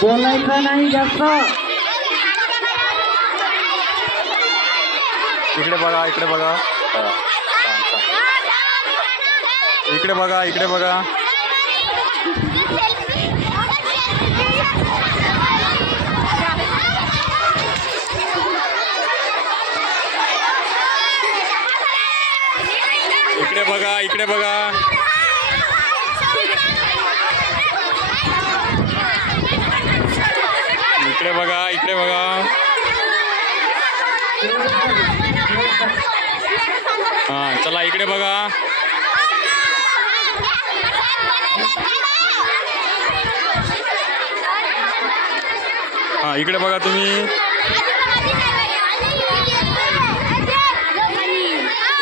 बोलायचं नाही जास्त. इकडे बघा, इकडे बघा. छान छान. इकडे बघा, इकडे बघा. इकडे बघा, इकडे बघा. इकडे बघा, इकडे बघा. हां चला इकडे बघा. हां इकडे बघा तुम्ही.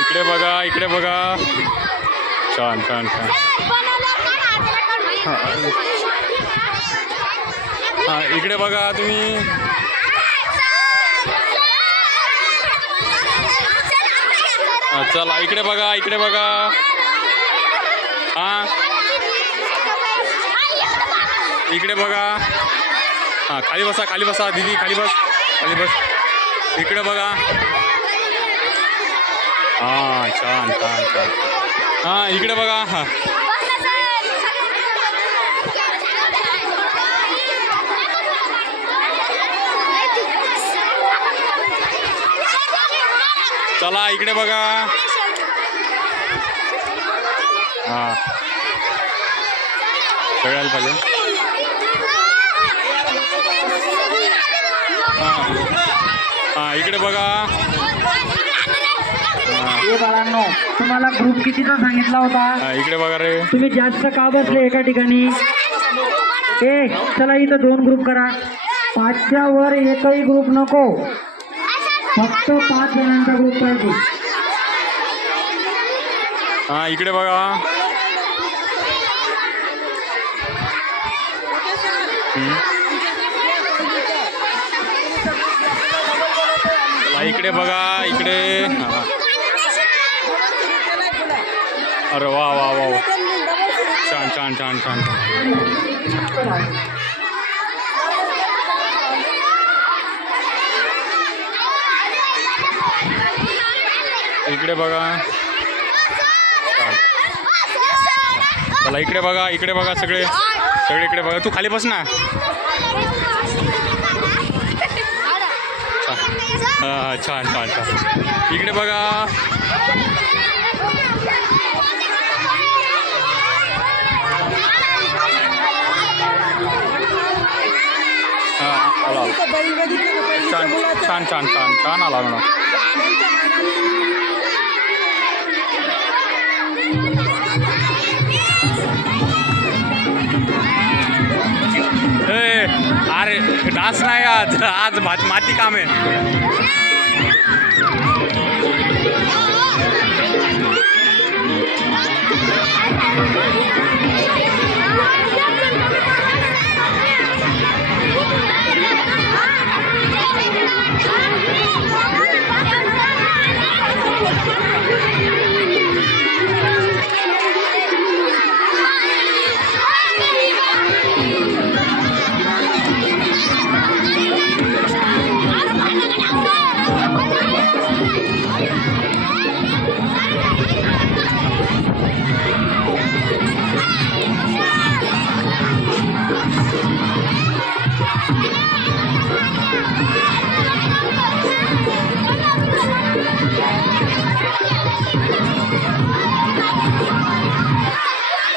इकडे बघा, इकडे बघा. छान छान छान. हां इकडे बघा तुम्ही. चला इकडे बघा, इकडे बघा. हां इकडे बघा. हां खाली बसा, खाली बसा दीदी, खाली बस, खाली बस. इकडे बघा. हां छान छान छान. हां इकडे बघा. हां चला इकडे बघा. हां सगळ्याला पाहिजे. हां इकडे बघा. हे बाळांनो, तुम्हाला ग्रुप कितीचा सांगितला होता? हां इकडे बघा रे. तुम्ही जास्त का बसले एका ठिकाणी? चला इथं 2 ग्रुप करा. 5च्या वर एकही ग्रुप नको, फक्त 5 जणांचा ग्रुप पाहिजे. हां इकडे बघा. चला इकडे बघा, इकडे. हां अरे वा वा वा. छान छान छान छान छान. इकडे बघा. चला इकडे बघा, इकडे बघा. सगळे सगळे इकडे बघा. तू खाली बस ना. हां छान छान छान. इकडे बघा. हां आला छान छान छान छान छान आला मॅडम. अरे डान्स नाही आज, आज माती काम आहे.